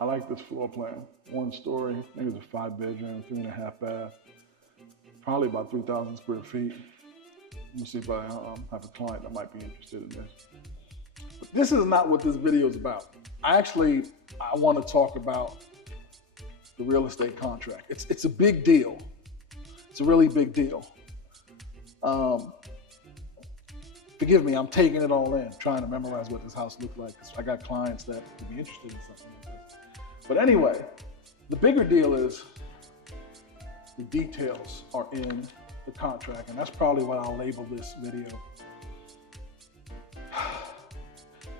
I like this floor plan. 1 story, I think it's a 5-bedroom, 3.5 bath, probably about 3,000 square feet. Let me see if I have a client that might be interested in this. But this is not what this video is about. I want to talk about the real estate contract. It's a big deal. It's a really big deal. Forgive me, I'm taking it all in, trying to memorize what this house looked like. I got clients that would be interested in something like this. But anyway, the bigger deal is the details are in the contract, and that's probably what I'll label this video.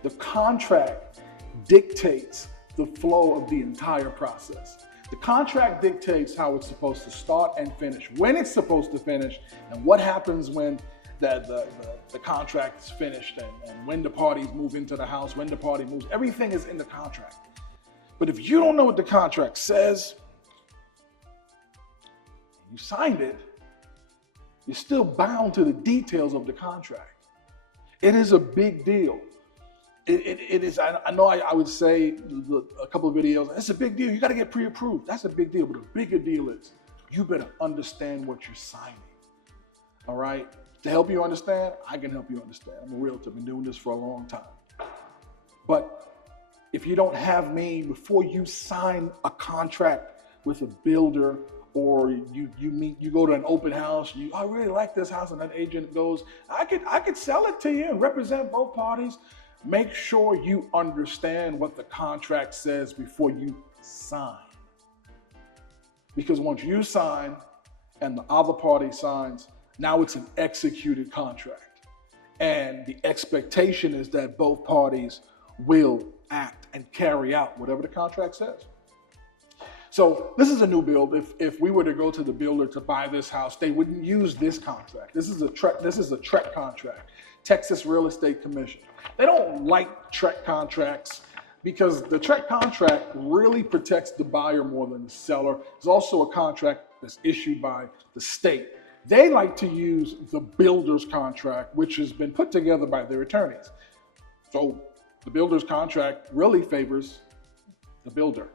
The contract dictates the flow of the entire process. The contract dictates how it's supposed to start and finish, when it's supposed to finish, and what happens when the contract is finished, and when the parties move into the house, when the party moves. Everything is in the contract. But if you don't know what the contract says, you signed it, you're still bound to the details of the contract. It is a big deal. It is, I know I would say a couple of videos, it's a big deal, you gotta get pre-approved. That's a big deal, but a bigger deal is you better understand what you're signing, all right? To help you understand, I can help you understand. I'm a realtor, been doing this for a long time. But if you don't have me, before you sign a contract with a builder, or you go to an open house, I really like this house, and that agent goes, I could sell it to you and represent both parties. Make sure you understand what the contract says before you sign. Because once you sign and the other party signs, now it's an executed contract. And the expectation is that both parties will act and carry out whatever the contract says. So this is a new build. If we were to go to the builder to buy this house, they wouldn't use this contract. This is a Trec contract, Texas Real Estate Commission. They don't like Trec contracts because the Trec contract really protects the buyer more than the seller. It's also a contract that's issued by the state. They like to use the builder's contract, which has been put together by their attorneys. So the builder's contract really favors the builder.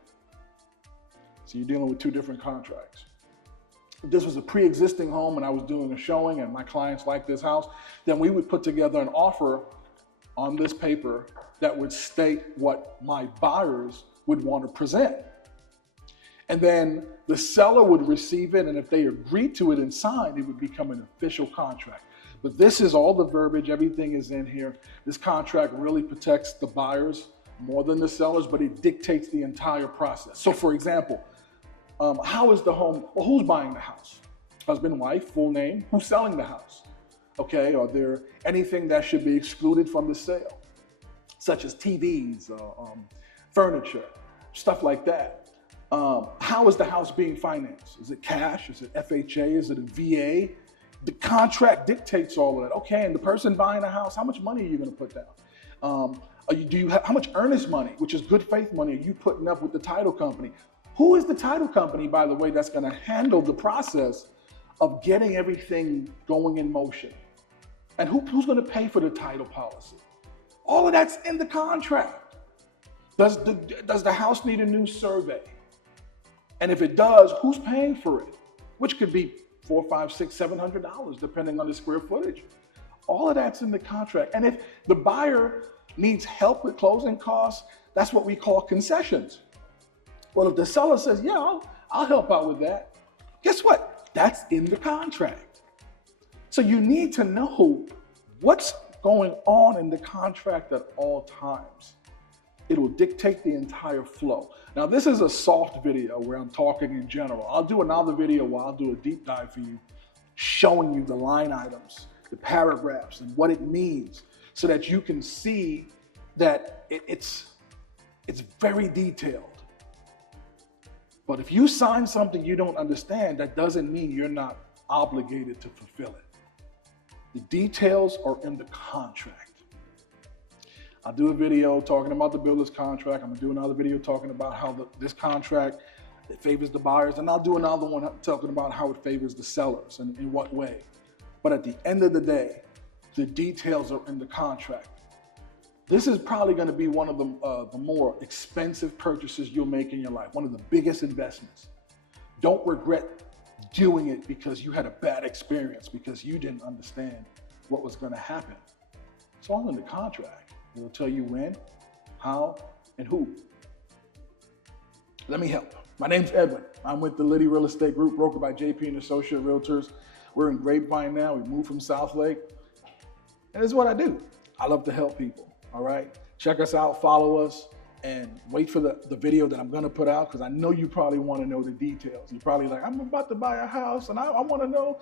So you're dealing with 2 different contracts. If this was a pre-existing home and I was doing a showing and my clients like this house, then we would put together an offer on this paper that would state what my buyers would want to present. And then the seller would receive it, and if they agreed to it and signed, it would become an official contract. But this is all the verbiage, everything is in here. This contract really protects the buyers more than the sellers, but it dictates the entire process. So for example, how is the home, well, who's buying the house? Husband, wife, full name, who's selling the house? Okay, are there anything that should be excluded from the sale, such as TVs, furniture, stuff like that? How is the house being financed? Is it cash? Is it FHA? Is it a VA? The contract dictates all of that. Okay, and the person buying a house, how much money are you going to put down? How much earnest money, which is good faith money, are you putting up with the title company? Who is the title company, by the way, that's going to handle the process of getting everything going in motion? And who's going to pay for the title policy? All of that's in the contract. Does the house need a new survey? And if it does, who's paying for it? Which could be $400, $500, $600, $700, depending on the square footage. All of that's in the contract. And if the buyer needs help with closing costs, that's what we call concessions. Well, if the seller says, yeah, I'll help out with that, guess what? That's in the contract. So you need to know what's going on in the contract at all times. It will dictate the entire flow. Now, this is a soft video where I'm talking in general. I'll do another video where I'll do a deep dive for you, showing you the line items, the paragraphs, and what it means, so that you can see that it's very detailed. But if you sign something you don't understand, that doesn't mean you're not obligated to fulfill it. The details are in the contract. I'll do a video talking about the builder's contract. I'm gonna do another video talking about how this contract, it favors the buyers, and I'll do another one talking about how it favors the sellers and in what way. But at the end of the day, the details are in the contract. This is probably going to be one of the more expensive purchases you'll make in your life, one of the biggest investments. Don't regret doing it because you had a bad experience, because you didn't understand what was going to happen. It's all in the contract. It'll tell you when, how, and who. Let me help. My name's Edwin. I'm with the Liddy Real Estate Group, brokered by JP and Associate Realtors. We're in Grapevine now. We moved from South Lake. And this is what I do. I love to help people, all right? Check us out, follow us, and wait for the video that I'm gonna put out, because I know you probably wanna know the details. You're probably like, I'm about to buy a house and I wanna know,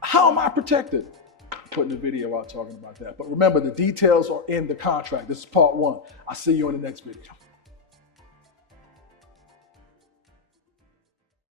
how am I protected? Putting a video out talking about that. But remember, the details are in the contract. This is part one. I'll see you in the next video.